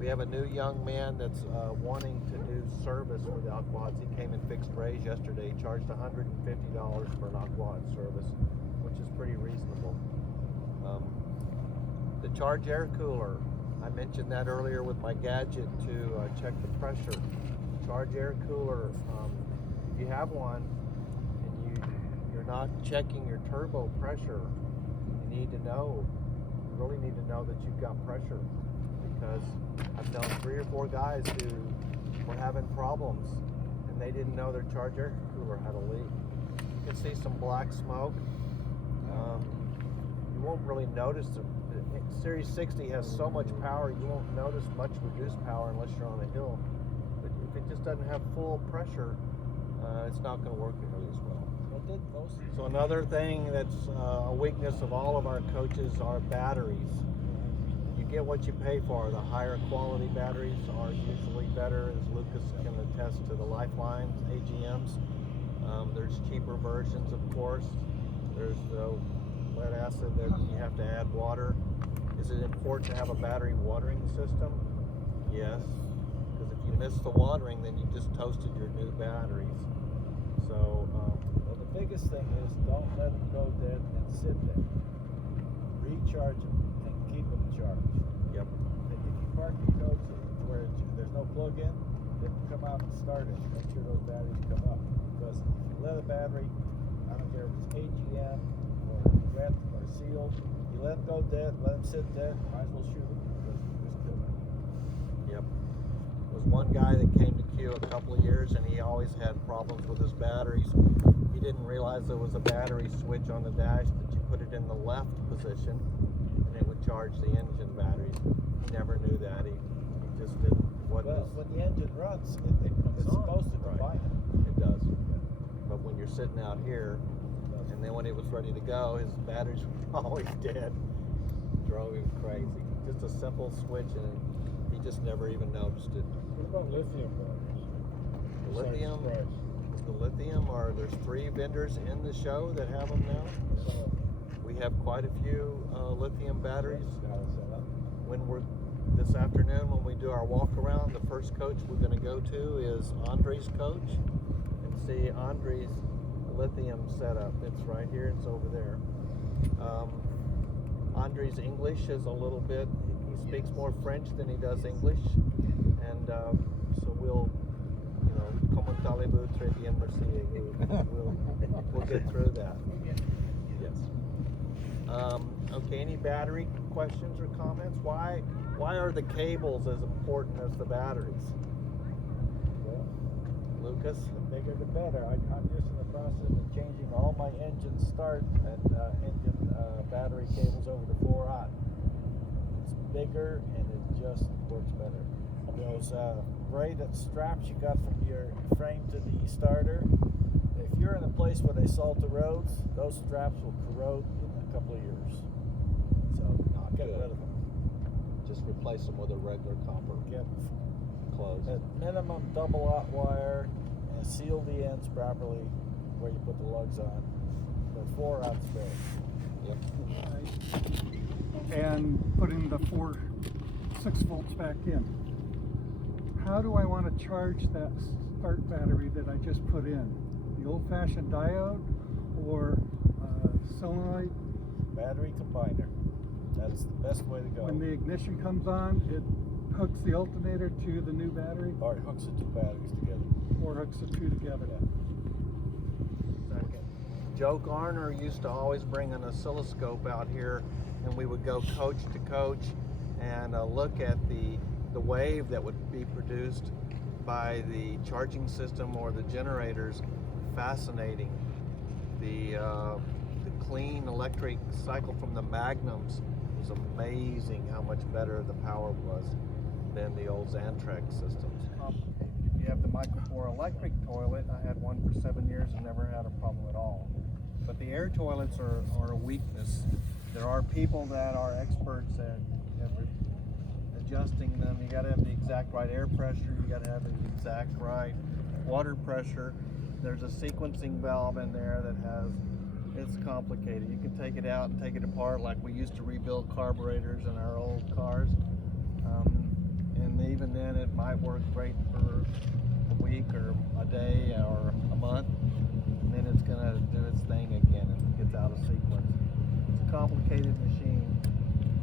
We have a new young man that's wanting to do service for the aquads. He came and fixed rays yesterday. He charged $150 for an aquad service, which is pretty reasonable. The charge air cooler, I mentioned that earlier with my gadget to check the pressure. Charge air cooler, if you have one and you're not checking your turbo pressure, you really need to know that you've got pressure, because I've known 3 or 4 guys who were having problems and they didn't know their charge air cooler had a leak. You can see some black smoke. You won't really notice it. Series 60 has so much power, you won't notice much reduced power unless you're on a hill. But if it just doesn't have full pressure, it's not going to work nearly as well. So another thing that's a weakness of all of our coaches are batteries. You get what you pay for. The higher quality batteries are usually better, as Lucas can attest to the Lifelines, AGMs. There's cheaper versions, of course. There's the lead acid that you have to add water. Is it important to have a battery watering system? Yes, because if you miss the watering, then you just toasted your new batteries. So the biggest thing is don't let them go dead and sit there. Recharge them and keep them charged. Yep. And if you park your coach where there's no plug-in, then come out and start it. Make sure those batteries come up. Because if you let a battery, I don't care if it's AGM or wet or sealed, you let them go dead, let them sit dead, might as well shoot them, because you just kill them. Yep. There was one guy that came to Q a couple of years and he always had problems with his batteries. He didn't realize there was a battery switch on the dash that you put it in the left position and it would charge the engine batteries. He never knew that. He just didn't. When the engine runs, it's supposed to combine it. It does. But when you're sitting out here, and then when it was ready to go, his batteries were always dead. Drove him crazy. Just a simple switch, and he just never even noticed it. What about lithium batteries? The lithium there's 3 vendors in the show that have them now. We have quite a few lithium batteries. This afternoon when we do our walk around, the first coach we're going to go to is Andre's coach and see Andre's lithium setup. It's right here, it's over there. Andre's English is a little bit, he speaks more French than he does English, and so we'll, comment allez-vous, très bien, merci, we'll get through that. Yes. Okay, any battery questions or comments? Why are the cables as important as the batteries? Well, Lucas? the bigger the better. I'm just in the process of changing all my engine start and engine battery cables over to 4-aught. It's bigger and it just works better. Those braided straps you got from your frame to the starter, if you're in a place where they salt the roads, those straps will corrode in a couple of years. So get rid of them. Just replace them with a regular copper close. At minimum, double-aught wire and seal the ends properly where you put the lugs on. But 4-aughts fair. Yep. And putting the 6 volts back in. How do I want to charge that start battery that I just put in? The old-fashioned diode or solenoid? Battery combiner. That's the best way to go. When the ignition comes on, it hooks the alternator to the new battery? Or it hooks the 2 batteries together. Or hooks the 2 together? Second. Joe Garner used to always bring an oscilloscope out here, and we would go coach to coach and look at the wave that would be produced by the charging system or the generators. Fascinating. The clean electric cycle from the Magnums was amazing how much better the power was than the old Xantrex systems. If you have the micropore electric toilet, I had one for 7 years and never had a problem at all. But the air toilets are a weakness. There are people that are experts at adjusting them. You got to have the exact right air pressure. You got to have the exact right water pressure. There's a sequencing valve in there that has, it's complicated. You can take it out and take it apart like we used to rebuild carburetors in our old cars. and even then it might work great for a week or a day or a month, and then it's gonna do its thing again and it gets out of sequence. It's a complicated machine,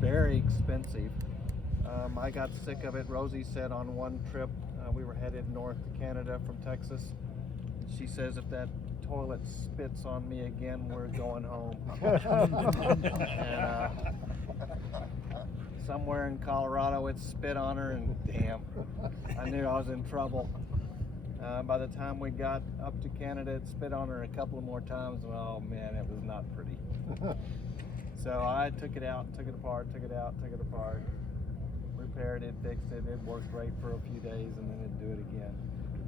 very expensive. I got sick of it. Rosie said on one trip, we were headed north to Canada from Texas. She says if that toilet spits on me again, we're going home. And somewhere in Colorado it spit on her, and damn, I knew I was in trouble. By the time we got up to Canada, it spit on her a couple of more times. Oh man, it was not pretty. So I took it out, took it apart, took it out, took it apart, repaired it, fixed it. It worked great for a few days, and then it'd do it again.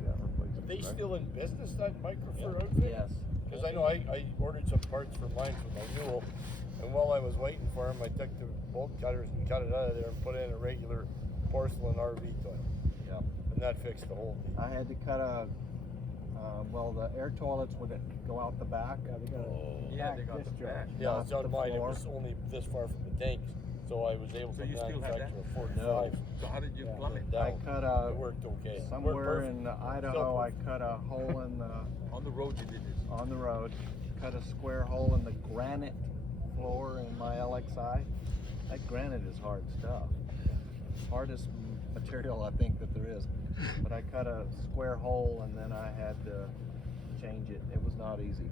Are they still in business, that microfer outfit? Yes. Because I know I ordered some parts for mine for my mule, and while I was waiting for them, I took the bolt cutters and cut it out of there and put in a regular porcelain RV toilet. Yep. And that fixed the whole thing. I had to cut well, the air toilets would go out the back. Yeah, they got a Yeah, they got the back. Yeah, Not it's on the mine. It floor. was only this far from the tanks, so I was able So to you still have manufacture that? a 45. No. So how did you Yeah. plumb it? I Down. cut It worked okay. It somewhere worked perfect. in Idaho. I cut a hole in the On the road you did this. on the road, cut a square hole in the granite floor in my LXI. That granite is hard stuff. Hardest material I think that there is. But I cut a square hole and then I had to change it. It was not easy.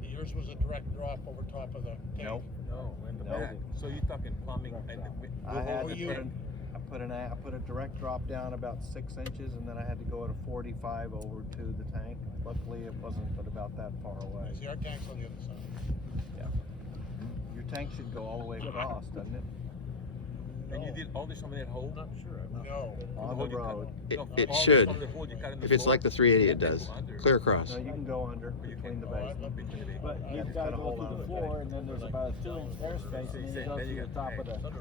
Yours was a direct drop over top of the tank. Nope. No, in the No. back. So you're talking plumbing and I had Oh, to you- I put a direct drop down about 6 inches, and then I had to go at a 45 over to the tank. Luckily, it wasn't but about that far away. See, our tank's on the other side. Yeah. Your tank should go all the way across, doesn't it? And you did all this on that hole? Not sure. No. On the road. It all should. this on the hole you cut in the If it's floor? like the 380, it And then does. go under. Clear across. No, you can go under between the basement. Between the But You you've just got to cut a go hole out through of the the floor, tank. and then there's about a 2-inch airspace, and then you go Then you through the got top of the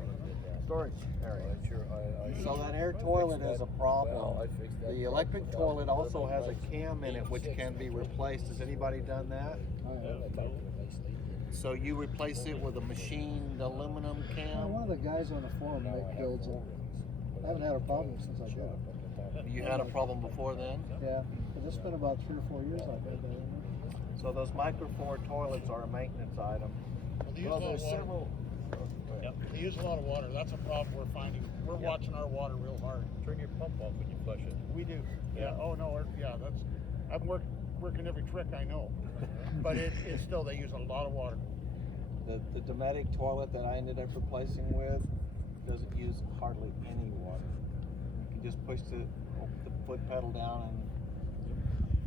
storage area. I'm sure I So that air fixed toilet that is a well. problem. I fixed that The problem electric without toilet also putting has a like cam in it which 86 can be replaced. Has anybody done that? So you replace it with a machined aluminum One cam? of the guys on the forum, Nick, builds it. I haven't had a problem since I got it. You had a problem before then? Yeah, but it's been about 3 or 4 years I've had that. So those micro four toilets are a maintenance item. They use Well, a lot there's of water. several. They use a lot of water. That's a problem we're finding. We're watching our water real hard. Turn your pump off when you flush it. We do. Yeah. Oh no. That's. I'm working every trick I know. But it's still, they use a lot of water. The Dometic toilet that I ended up replacing with doesn't use hardly any water. You can just push the foot pedal down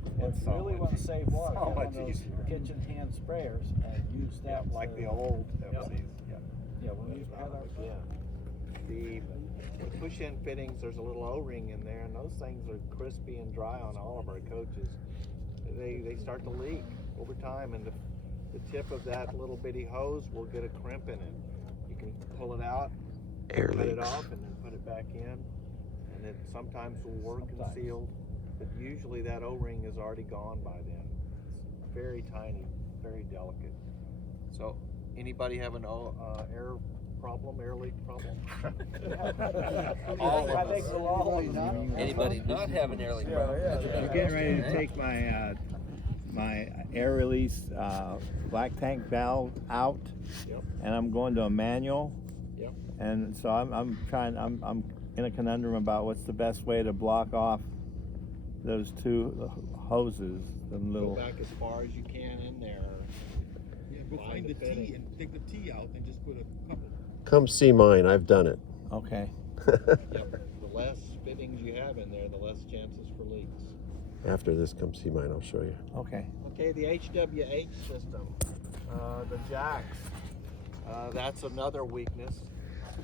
and If you really want to save water, so get one much of those easier. kitchen hand sprayers and use that. like instead the of- old Yeah. FCs. Yeah. Yeah, when we had our. Yeah. The push-in fittings, there's a little O-ring in there, and those things are crispy and dry on all of our coaches. They start to leak over time, and the tip of that little bitty hose will get a crimp in it. You can pull it out, Air cut it leaks. off, and then put it back in, and it sometimes will work concealed, but usually that O-ring is already gone by then. It's very tiny, very delicate. So, anybody have an air problem, air leak problem? All I think we'll all use it. Anybody not have an air leak Yeah, problem? yeah, That's a yeah. better I'm getting question. ready to take my air release black tank valve out, Yep. and I'm going to a manual. Yep. And so I'm in a conundrum about what's the best way to block off those two hoses, the Go little. back as far as you can in there. Yeah, go find the T and take the T out and just put a couple. Come see mine. I've done it. Okay. Yep. The less fittings you have in there, the less chances for leaks. After this, come see mine. I'll show you. Okay. Okay, the HWH system, the jacks, that's another weakness.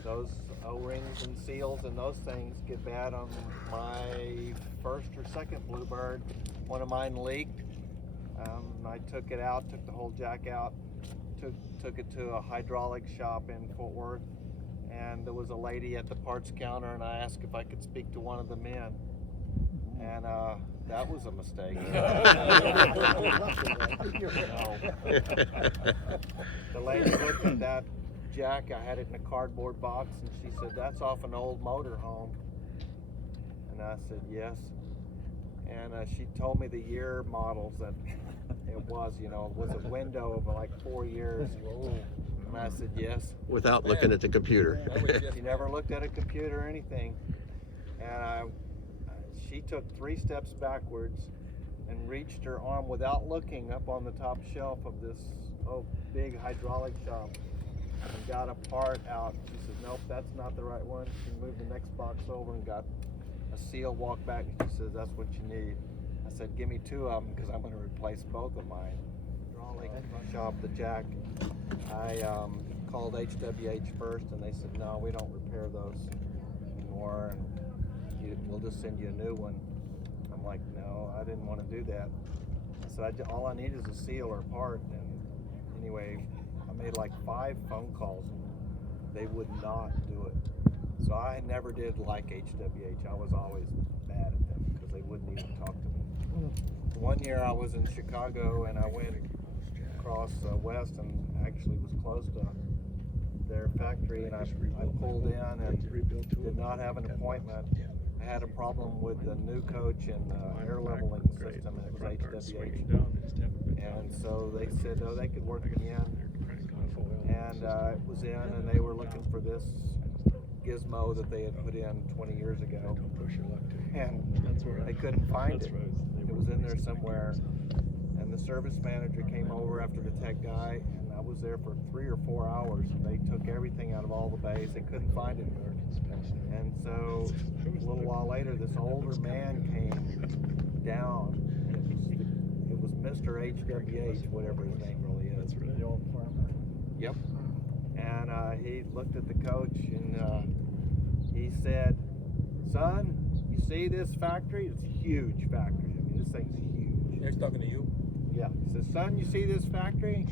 Those O-rings and seals and those things get bad on my first or second Bluebird. One of mine leaked. I took it out, took the whole jack out, took it to a hydraulic shop in Fort Worth, and there was a lady at the parts counter, and I asked if I could speak to one of the men, and that was a mistake. The lady looked at that jack, I had it in a cardboard box, and she said, "That's off an old motor home." And I said, yes. And she told me the year models that it was, you know, it was a window of like 4 years. And I said, yes. Without looking at the computer. She never looked at a computer or anything. And she took 3 steps backwards and reached her arm without looking up on the top shelf of this big hydraulic shop and got a part out. She said, nope, that's not the right one. She moved the next box over and got a seal, walked back, and she says, that's what you need. I said, give me 2 of them because I'm going to replace both of mine. Hydraulic shop, the jack. I called HWH first, and they said, no, we don't repair those anymore, and we'll just send you a new one. I'm like, no, I didn't want to do that. So all I need is a seal or a part. And anyway, I made like 5 phone calls. They would not do it. So I never did like HWH. I was always mad at them because they wouldn't even talk to me. One year I was in Chicago and I went across west and actually was close to their factory, and I pulled in and did not have an appointment. I had a problem with the new coach and the air leveling system, and it was HWH. And so they said, oh, they could work me in. And it was in, and they were looking for this gizmo that they had put in 20 years ago. And they couldn't find it. It was in there somewhere. And the service manager came over after the tech guy, and I was there for 3 or 4 hours, and they took everything out of all the bays. They couldn't find it. And so a little while later, this older man came down, and it was Mr. HWH, whatever his name really is. The old farmer. Yep. And he looked at the coach, and he said, son, you see this factory? It's a huge factory. I mean, this thing's huge. They're talking to you? Yeah. He said, son, you see this factory?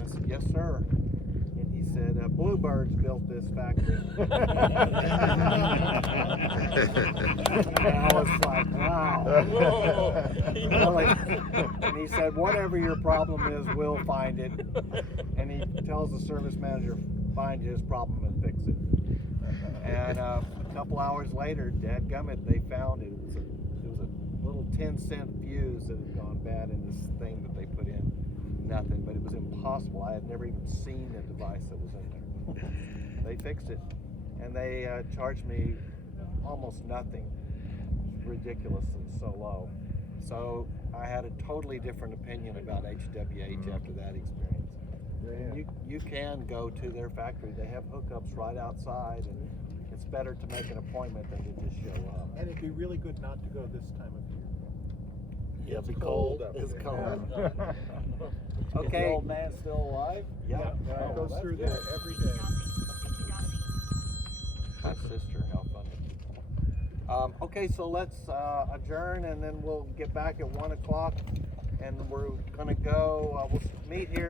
I said, yes, sir. And he said, Bluebirds built this factory. And I was like, wow. Really? And he said, whatever your problem is, we'll find it. And he tells the service manager, find his problem and fix it. And a couple hours later, dadgummit, they found it. It was a little 10-cent fuse that had gone bad in this thing that they put in. Nothing, but it was impossible. I had never even seen a device that was in there. They fixed it, and they charged me almost nothing. It's ridiculous and so low. So I had a totally different opinion about HWH after that experience. And you can go to their factory. They have hookups right outside, and it's better to make an appointment than to just show up. And it'd be really good not to go this time of year. Yeah, It's be cold cold. up It's there. cold. Is the Okay. old man still alive? Yeah. It goes that's through good. there every day. My sister, how funny. Okay, so let's adjourn, and then we'll get back at 1 o'clock, and we're gonna go. We'll meet here.